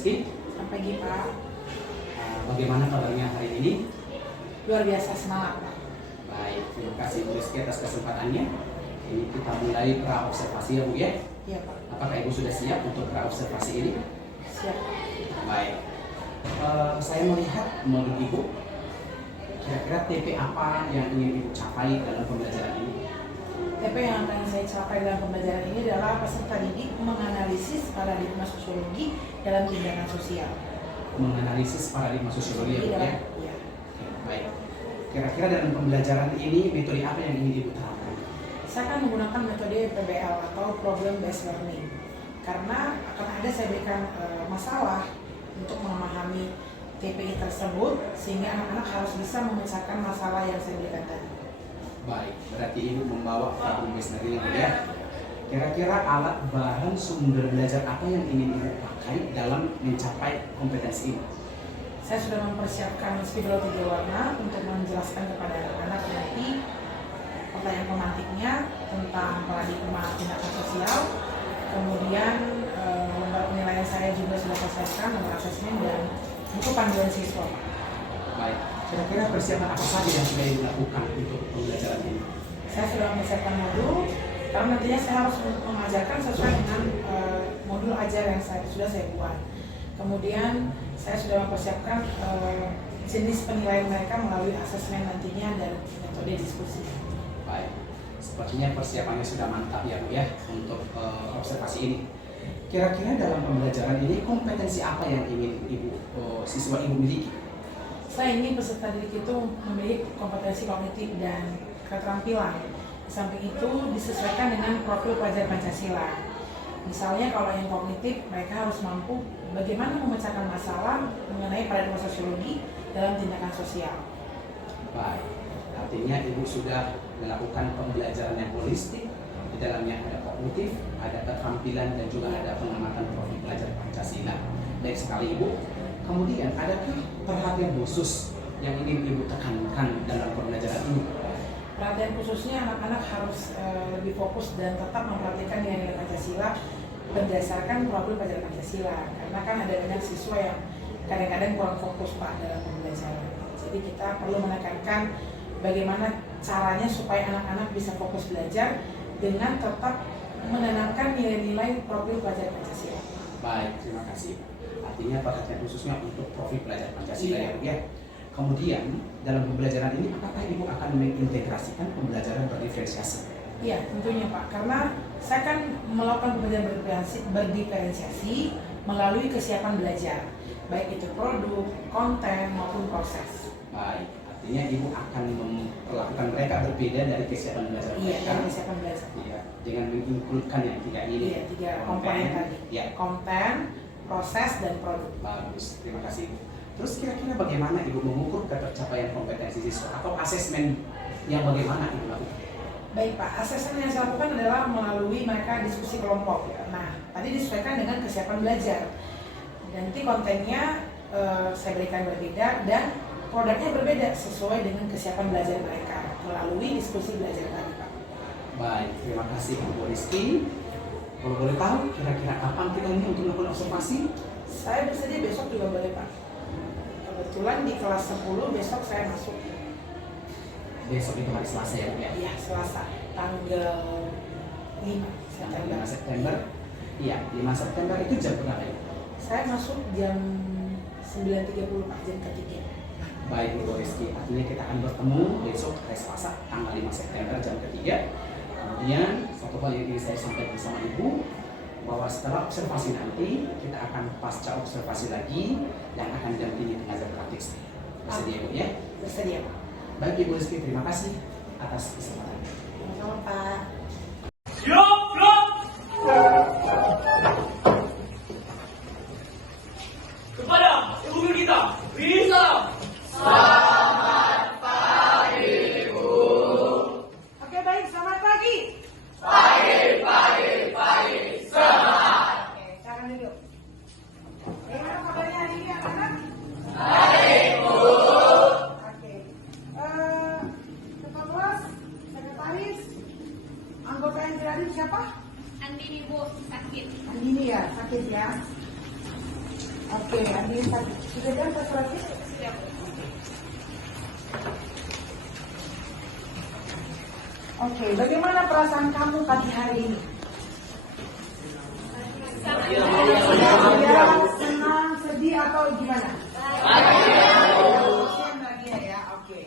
Rizky. Selamat pagi Pak. Bagaimana kabarnya hari ini? Luar biasa semangat Pak. Baik, terima kasih Bu Rizky atas kesempatannya. Ini kita mulai pra-observasi ya Bu ya? Iya Pak. Apakah Ibu sudah siap untuk pra-observasi ini? Siap Pak. Baik. Saya melihat modul Ibu. Kira-kira TP apa yang ingin Ibu capai dalam pembelajaran ini? TP yang akan saya capai dalam pembelajaran ini adalah peserta didik menganalisis paradigma sosiologi dalam tindakan sosial. Menganalisis paradigma sosiologi ya Bu ya? Iya. Baik. Kira-kira dalam pembelajaran ini metode apa yang ingin Ibu terapkan? Saya akan menggunakan metode PBL atau Problem Based Learning karena akan ada saya berikan masalah untuk memahami TPI tersebut sehingga anak-anak harus bisa memecahkan masalah yang saya berikan tadi. Baik, berarti Ibu membawa problem based learning ya. Kira-kira alat bahan sumber belajar apa yang ingin Ibu pakai dalam mencapai kompetensi ini? Saya sudah mempersiapkan spidol 3 warna untuk menjelaskan kepada anak-anak nanti pertanyaan pemantiknya tentang paradigma tindakan sosial. Kemudian lembar penilaian saya juga sudah selesaikan, lembar asesmen dan buku panduan siswa. Baik, kira-kira persiapan apa saja yang sudah Ibu lakukan untuk pembelajaran ini? Saya sudah mempersiapkan modul, karena nantinya saya harus mengajarkan sesuai dengan modul ajar yang sudah saya buat. Kemudian saya sudah mempersiapkan jenis penilaian mereka melalui asesmen nantinya dan metode diskusi. Baik, sepertinya persiapannya sudah mantap ya Bu ya untuk observasi ini. Kira-kira dalam pembelajaran ini kompetensi apa yang ingin siswa Ibu miliki? Saya ingin peserta didik itu memiliki kompetensi kognitif dan keterampilan. Di samping itu disesuaikan dengan profil pelajar Pancasila. Misalnya kalau yang kognitif, mereka harus mampu bagaimana memecahkan masalah mengenai paradigma sosiologi dalam tindakan sosial. Baik, artinya Ibu sudah melakukan pembelajaran yang holistik. Di dalamnya ada kognitif, ada keterampilan dan juga ada pengamatan profil pelajar Pancasila. Baik sekali Ibu. Kemudian adakah perhatian khusus yang ingin Ibu tekankan dalam pembelajaran ini? Perhatian khususnya anak-anak harus lebih fokus dan tetap memperhatikan nilai-nilai Pancasila berdasarkan profil pelajar Pancasila. Karena kan ada banyak siswa yang kadang-kadang kurang fokus Pak dalam pembelajaran. Jadi kita perlu menekankan bagaimana caranya supaya anak-anak bisa fokus belajar dengan tetap menanamkan nilai-nilai profil pelajar Pancasila. Baik, terima kasih. Artinya perhatian khususnya untuk profil pelajar Pancasila Iya. ya. Kemudian dalam pembelajaran ini apakah Ibu akan mengintegrasikan pembelajaran berdiferensiasi? Iya, tentunya Pak. Karena saya kan melakukan pembelajaran berdiferensiasi melalui kesiapan belajar, baik itu produk, konten maupun proses. Baik, artinya Ibu akan memperlakukan mereka berbeda dari kesiapan belajar Iya, mereka. dari kesiapan belajar. Iya, dengan menginkludkan yang tiga ini. Iya, 3 komponen tadi. Ya, Konten, proses, dan produk. bagus. Terima kasih. Terus kira-kira bagaimana Ibu mengukur ketercapaian kompetensi siswa atau asesmen yang bagaimana Ibu lakukan? Baik Pak, asesmen yang saya lakukan adalah melalui mereka diskusi kelompok. Nah, tadi disesuaikan dengan kesiapan belajar. Nanti kontennya saya berikan berbeda dan produknya berbeda sesuai dengan kesiapan belajar mereka melalui diskusi belajar tadi Pak. Baik, terima kasih Bu Rizky. Kalau boleh tahu, kira-kira kapan kita ini untuk melakukan observasi? Saya bersedia besok juga boleh Pak. Kebetulan di kelas 10 besok saya masuk. Besok itu hari Selasa ya Bu ya? Iya, Selasa, tanggal 5 Tanggal September. 5 September. Iya, 5 September itu jam berapa ya? Saya masuk jam 9.30 Pak, jam ketiga. Baik Bu Rizky, artinya kita akan bertemu besok hari Selasa tanggal 5 September jam ketiga. Kemudian satu hal yang ingin saya sampaikan bersama Ibu, bahwa setelah observasi nanti kita akan pasca observasi lagi yang akan didampingi pengajar praktik. Bersedia Bu ya? Bersedia Pak. Baik Ibu Rizky, terima kasih atas kesempatan. Sama-sama Pak. Kepada Ibu Guru kita, beri salam. Oke baik, selamat pagi. Oke, silakan duduk. Bagaimana kabarnya hari ini anak-anak? Oke. Ketua kelas, sekretaris, anggota yang berada siapa? Andini Bu, sakit. Andini ya, sakit ya. Oke, ambil satu. Sudah kan suratnya? Siap. Oke, bagaimana perasaan kamu pagi hari ini? Senang, sedih atau gimana? Bahagia ya, oke.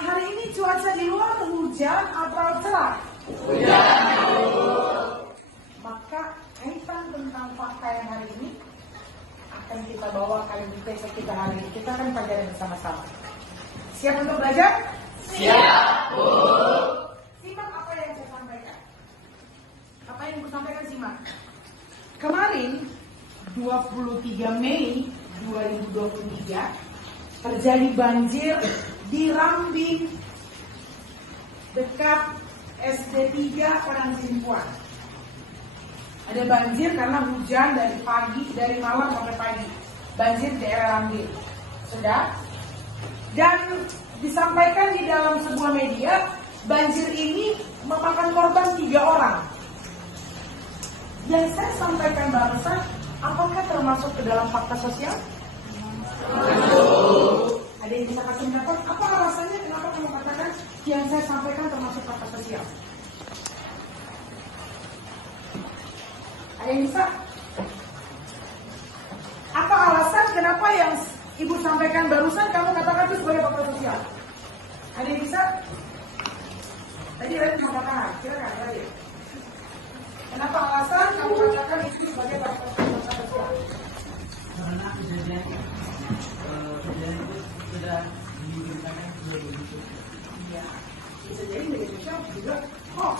Hari ini cuaca di luar hujan atau cerah? Hujan. Maka kaitan tentang fakta yang hari ini akan kita bawakan di besok kita hari ini. Kita akan pelajari bersama-sama. Siap untuk belajar? Siap, Bu. Simak apa yang saya sampaikan. Apa yang saya sampaikan, simak. Kemarin 23 Mei 2023 terjadi banjir di Rambing dekat SD 3 Parangsimpuan. Ada banjir karena hujan dari malam sampai pagi. Banjir di daerah Rambing. Sudah? Dan disampaikan di dalam sebuah media, banjir ini memakan korban 3 orang. Yang saya sampaikan barusan, apakah termasuk ke dalam fakta sosial? Ada yang bisa kasih pendapat? Apa alasannya kenapa kamu katakan yang saya sampaikan termasuk fakta sosial? Ada yang bisa? Apa alasan kenapa yang Ibu sampaikan barusan kamu katakan itu sebagai fakta sosial? Ada yang bisa? Tadi Red mengatakan, silakan tadi. Kenapa alasan kamu katakan itu sebagai fakta sosial? Karena kejadian itu sudah diberitakan sudah begitu. Iya. Bisa jadi media sosial juga hoax,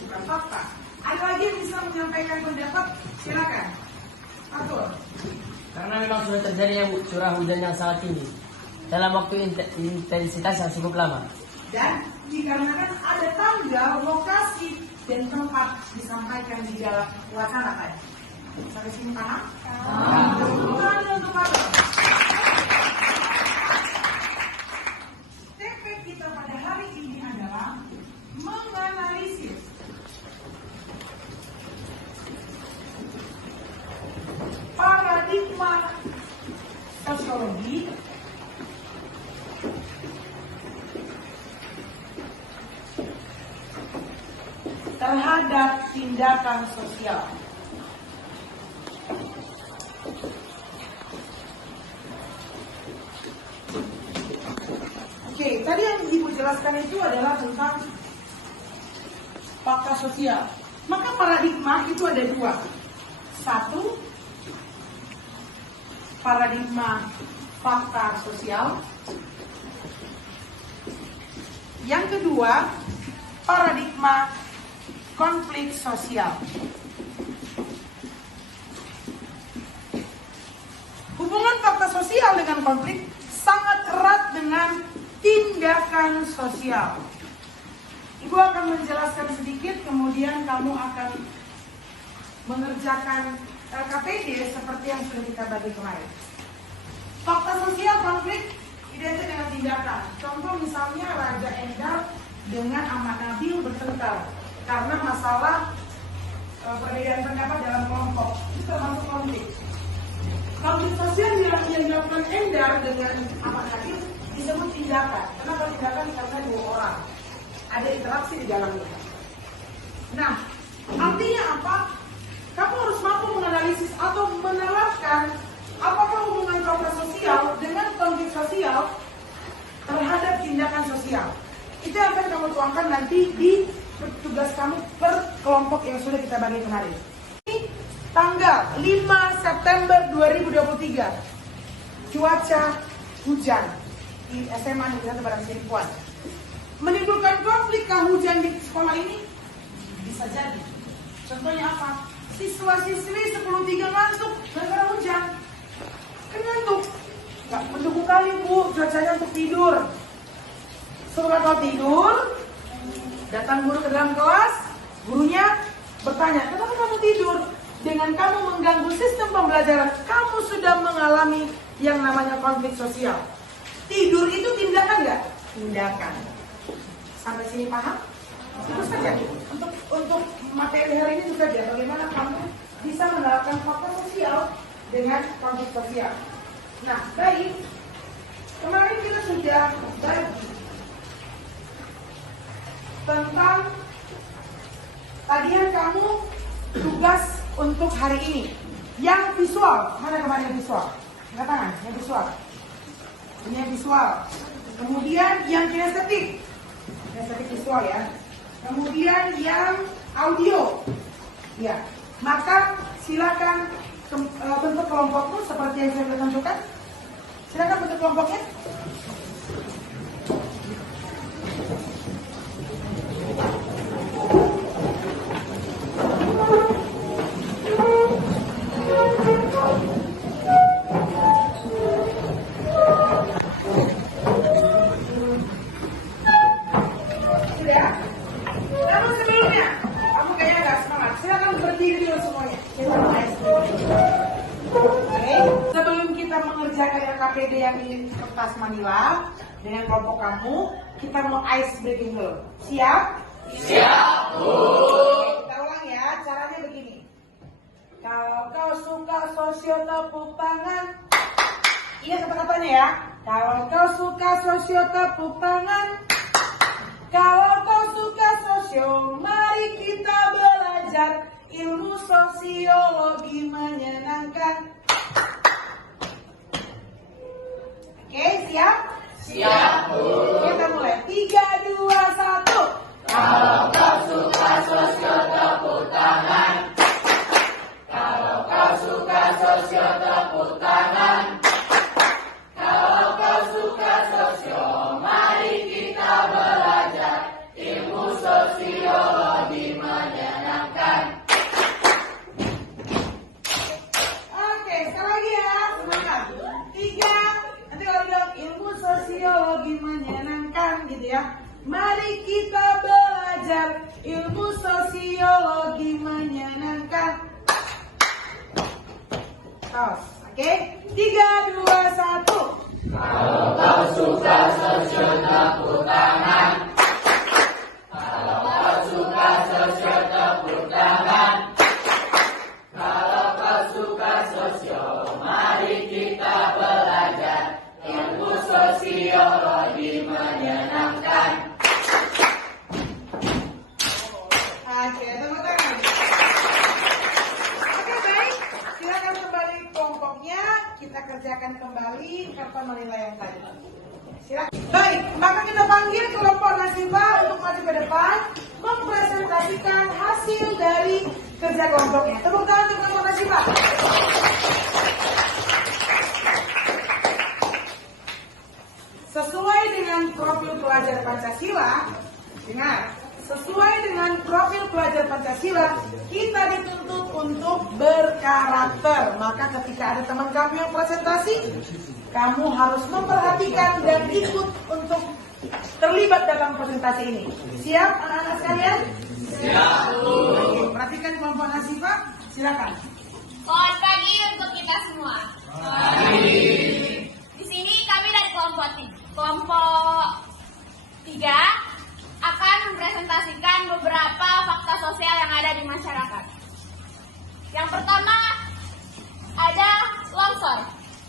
bukan fakta. Ada lagi yang bisa menyampaikan pendapat? Silakan. Atur. Karena memang sudah terjadi curah hujan yang sangat tinggi dalam waktu intensitas yang cukup lama. Dan dikarenakan ada tanggal, lokasi, dan tempat disampaikan di dalam wacana tadi. Sampai sini paham? Paham. Untuk apa? Topik kita pada hari ini adalah menganalisis paradigma sosiologi terhadap tindakan sosial. Oke, tadi yang Ibu jelaskan itu adalah tentang fakta sosial. Maka paradigma itu ada 2. 1, paradigma fakta sosial. Yang kedua, paradigma konflik sosial. Hubungan fakta sosial dengan konflik sangat erat dengan tindakan sosial. Ibu akan menjelaskan sedikit, kemudian kamu akan mengerjakan KPD seperti yang sudah kita bagi kemarin. Fakta sosial konflik identik dengan tindakan. Contoh misalnya Raja Endar dengan Ahmad Nabil bertengkar karena masalah perbedaan pendapat dalam kelompok. Itu termasuk konflik. Konflik sosial yang dilakukan Endar dengan Ahmad Nabil disebut tindakan. Kenapa tindakan? Karena 2 orang. Ada interaksi di dalamnya. Nah, artinya apa? Kamu harus mampu menganalisis atau menerapkan apakah hubungan fakta sosial dengan konflik sosial terhadap tindakan sosial. Itu yang akan kamu tuangkan nanti di tugas kamu per kelompok yang sudah kita bagi kemarin. Ini tanggal 5 September 2023. Cuaca hujan di SMA Negeri 1 Parangsimpuan. Menimbulkan konflik kah hujan di sekolah ini? Bisa jadi. Contohnya apa? Siswa-siswi 10-3 ngantuk gara-gara hujan. Kan ngantuk. Gak mendukung kali Bu, cuacanya untuk tidur. Setelah kau tidur, datang guru ke dalam kelas, gurunya bertanya, kenapa kamu tidur? Dengan kamu mengganggu sistem pembelajaran, kamu sudah mengalami yang namanya konflik sosial. Tidur itu tindakan nggak? Tindakan. Sampai sini paham? Itu saja. Untuk materi hari ini juga saja. Bagaimana kamu bisa menerapkan fakta sosial dengan konflik sosial. Nah, baik. Kemarin kita sudah bagi tentang tagihan kamu tugas untuk hari ini. Yang visual, mana kemarin yang visual? Angkat tangan, yang visual. Ini yang visual. Kemudian yang kinestetik visual ya. Kemudian yang audio. Ya, maka silakan bentuk kelompokmu seperti yang saya tunjukkan. Silakan bentuk kelompoknya. Sudah. Namun sebelumnya, kamu kayaknya agak semangat. Silakan berdiri dulu semuanya. Kita mulai. Oke. Sebelum kita mengerjakan LKPD yang di kertas Manila dengan kelompok kamu, kita mau ice breaking dulu. Siap? Siap, Bu. Oke, kita ulang ya. Caranya begini. Kalau kau suka sosio tepuk tangan. Iya kata-katanya ya. Kalau kau suka sosio tepuk tangan. Kalau kau suka sosio, mari kita belajar ilmu sosiologi menyenangkan. Oke, siap? Siap, Bu. Kita mulai. 3, 2, 1. Kalau kau suka sosio tepuk tangan. Kalau kau suka sosio tepuk tangan. Kalau kau suka sosio, mari kita belajar ilmu sosiologi menyenangkan. Oke, sekali lagi ya. Semangat. 3. Nanti kalau bilang ilmu sosiologi menyenangkan gitu ya. Mari kita belajar ilmu sosiologi menyenangkan. Tos, oke? 3, 2, 1. Kalau kau suka sosio tepuk tangan. Kalau kau suka sosio tepuk tangan. Kalau kau suka sosio, mari kita belajar ilmu sosiologi menyenangkan. Oke, tepuk tangan. Oke, baik. Silakan kembali kelompoknya. Kita kerjakan kembali karton Manila yang tadi. Silakan. Baik, maka kita panggil kelompok Nasiba untuk maju ke depan mempresentasikan hasil dari kerja kelompoknya. Tepuk tangan untuk kelompok Nasiba. Sesuai dengan profil pelajar Pancasila, dengar, sesuai dengan profil pelajar Pancasila, kita dituntut untuk berkarakter. Maka ketika ada teman kamu yang presentasi, kamu harus memperhatikan dan ikut untuk terlibat dalam presentasi ini. Siap anak-anak sekalian? Siap, Bu. Oke, perhatikan kelompok Nasiba, silakan. Selamat pagi untuk kita semua. Di sini kami dari kelompok 3 akan mempresentasikan beberapa fakta sosial yang ada di masyarakat. Yang pertama ada longsor.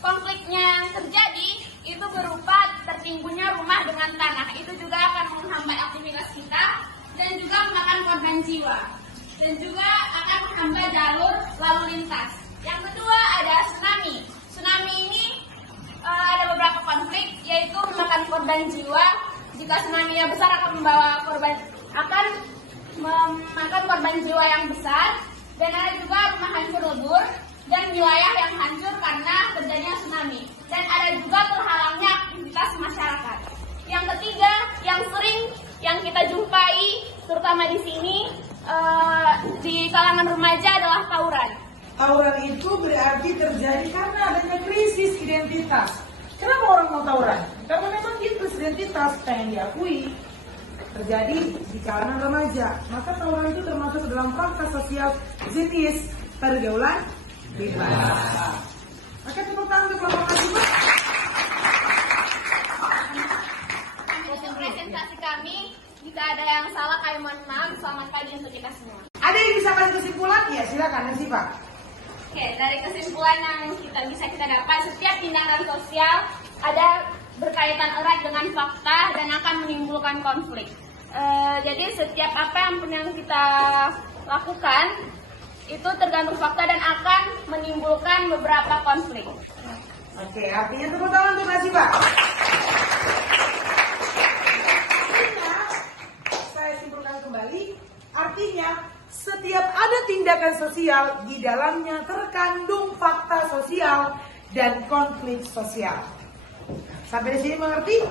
Konfliknya yang terjadi itu berupa tertimbunnya rumah dengan tanah. Itu juga akan menghambat aktivitas kita dan juga memakan korban jiwa. Dan juga akan menghambat jalur lalu lintas. Yang kedua ada tsunami. Tsunami ini ada beberapa konflik, yaitu memakan korban jiwa. Jika tsunami-nya besar akan memakan korban jiwa yang besar. Dan ada juga rumah hancur lebur dan wilayah yang hancur karena terjadinya tsunami. Dan ada juga terhalangnya aktivitas masyarakat. Yang ketiga, yang sering yang kita jumpai, terutama di sini di kalangan remaja adalah tawuran. Tawuran itu berarti terjadi karena adanya krisis identitas. Kenapa orang mau tawuran? Karena memang dia krisis identitas pengen diakui. Terjadi di kalangan remaja. Maka tawuran itu termasuk dalam fakta sosial jenis pergaulan bebas. Oke, tepuk tangan untuk kelompok Nasiba. Untuk presentasi kami, jika ada yang salah kami mohon maaf. Selamat pagi untuk kita semua. Ada yang bisa kasih kesimpulan? Ya, silakan Nasiba. Oke, dari kesimpulan yang kita dapat, setiap tindakan sosial ada berkaitan erat dengan fakta dan akan menimbulkan konflik. Jadi setiap apa yang kita lakukan itu tergantung fakta dan akan menimbulkan beberapa konflik. Oke, artinya tepuk tangan untuk Nasiba. Artinya, saya simpulkan kembali, artinya setiap ada tindakan sosial di dalamnya terkandung fakta sosial dan konflik sosial. Sampai di sini mengerti?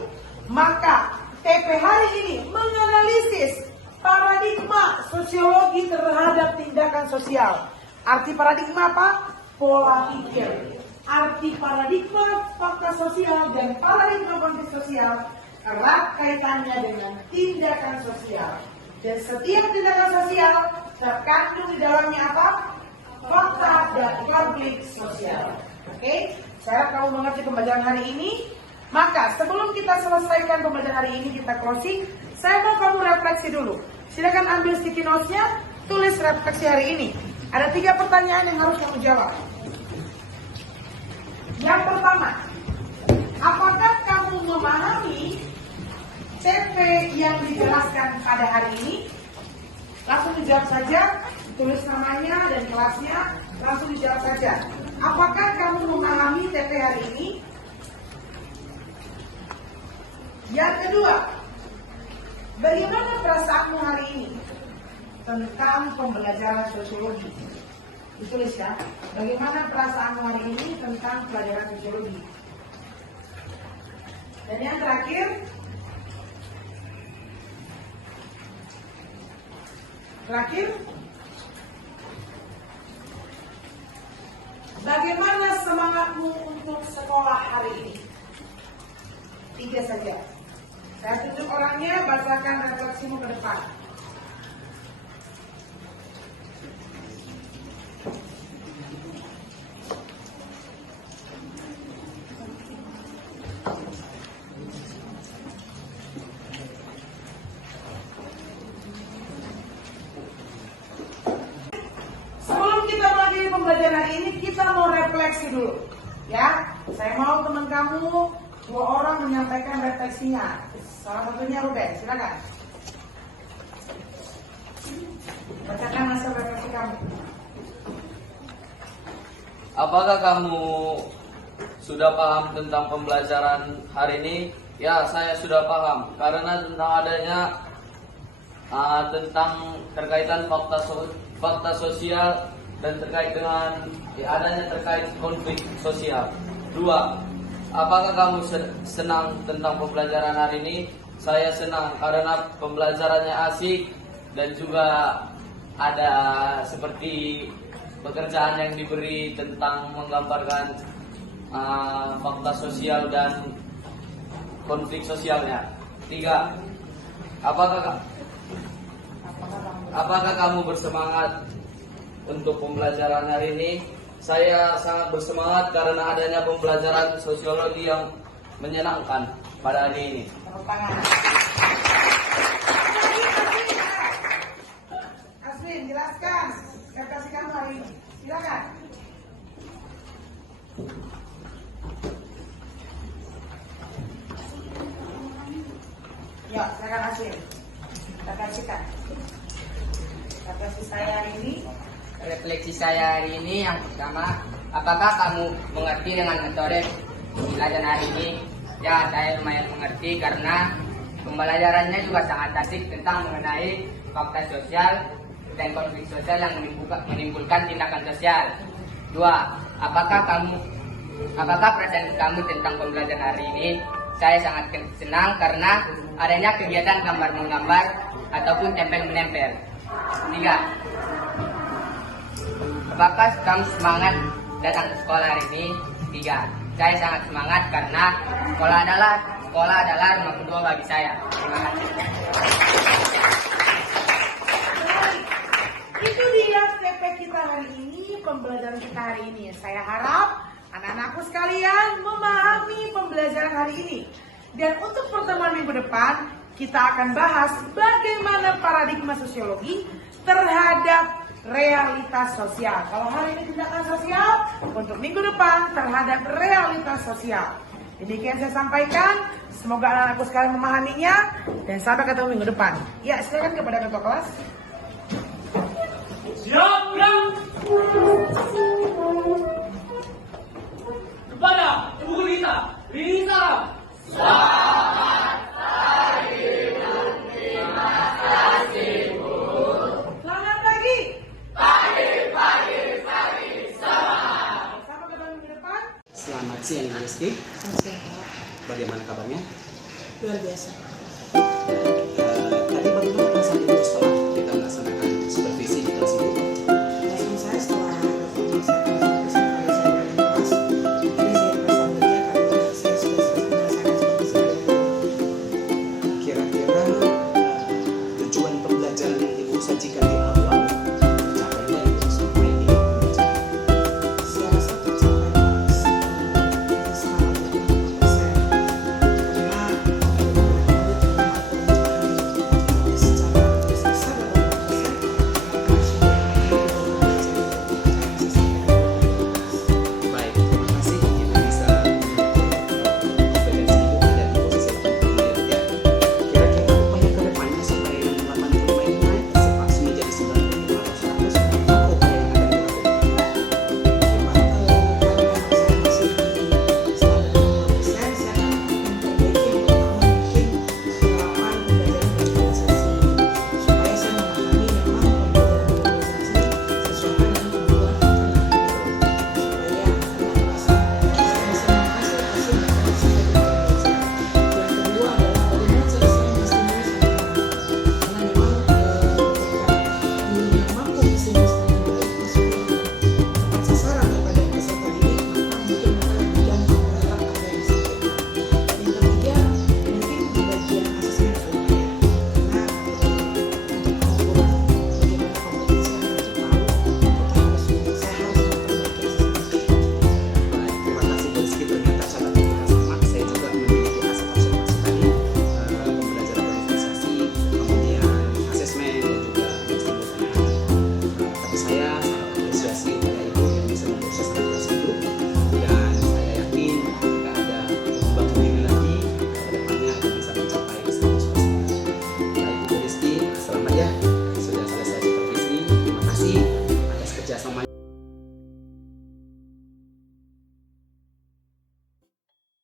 Maka TP hari ini menganalisis paradigma sosiologi terhadap tindakan sosial. Arti paradigma apa? Pola pikir. Arti paradigma fakta sosial dan paradigma konflik sosial erat kaitannya dengan tindakan sosial. Dan setiap tindakan sosial terkandung di dalamnya apa? Fakta dan konflik sosial. Oke? Saya harap kamu mengerti pembelajaran hari ini. Maka sebelum kita selesaikan pembelajaran hari ini, kita closing, saya mau kamu refleksi dulu. Silakan ambil sticky notes-nya, tulis refleksi hari ini. Ada 3 pertanyaan yang harus kamu jawab. Yang pertama, apakah kamu memahami TP yang dijelaskan pada hari ini? Langsung dijawab saja, tulis namanya dan kelasnya, langsung dijawab saja. Apakah kamu memahami TP hari ini? Yang kedua, bagaimana perasaanmu hari ini tentang pembelajaran sosiologi? Ditulis ya, bagaimana perasaanmu hari ini tentang pelajaran sosiologi? Dan yang terakhir, bagaimana semangatmu untuk sekolah hari ini? 3 saja. Saya tunjuk orangnya, bacakan refleksimu ke depan. Sebelum kita mengakhiri pembelajaran hari ini, kita mau refleksi dulu. Ya, saya mau teman kamu 2 orang menyampaikan refleksinya. Salah satunya Ruben, silakan. Bacakan hasil refleksi kamu. Apakah kamu sudah paham tentang pembelajaran hari ini? Ya, saya sudah paham. Karena tentang adanya tentang terkaitan fakta sosial dan terkait dengan adanya terkait konflik sosial. 2. Apakah kamu senang tentang pembelajaran hari ini? Saya senang karena pembelajarannya asik dan juga ada seperti pekerjaan yang diberi tentang menggambarkan fakta sosial dan konflik sosialnya. 3. Apakah kamu bersemangat untuk pembelajaran hari ini? Saya sangat bersemangat karena adanya pembelajaran sosiologi yang menyenangkan pada hari ini. Tepuk tangan. Asmin, jelaskan refleksi kamu hari ini. Silakan. Ya, silakan Asmin. Refleksikan. Refleksi saya hari ini. Refleksi saya hari ini yang pertama, apakah kamu mengerti dengan metode pembelajaran hari ini? Ya, saya lumayan mengerti karena pembelajarannya juga sangat asik tentang mengenai fakta sosial dan konflik sosial yang menimbulkan tindakan sosial. 2. Apakah perasaan kamu tentang pembelajaran hari ini? Saya sangat senang karena adanya kegiatan gambar-menggambar ataupun tempel-menempel. 3. Apakah kamu semangat datang ke sekolah hari ini? 3. Saya sangat semangat karena sekolah adalah rumah kedua bagi saya. Terima kasih. Itu dia TP kita hari ini, pembelajaran kita hari ini. Saya harap anak-anakku sekalian memahami pembelajaran hari ini. Dan untuk pertemuan minggu depan, kita akan bahas bagaimana paradigma sosiologi terhadap realitas sosial. Kalau hari ini tindakan sosial, untuk minggu depan terhadap realitas sosial. Demikian saya sampaikan. Semoga anak-anakku sekalian memahaminya dan sampai ketemu minggu depan. Ya, silakan kepada ketua kelas. Siap, gerak. Kepada ibu guru kita, beri salam. Selamat pagi. Pagi. Sampai ketemu minggu depan. Selamat siang Ibu Rizky. Bagaimana kabarnya? Luar biasa.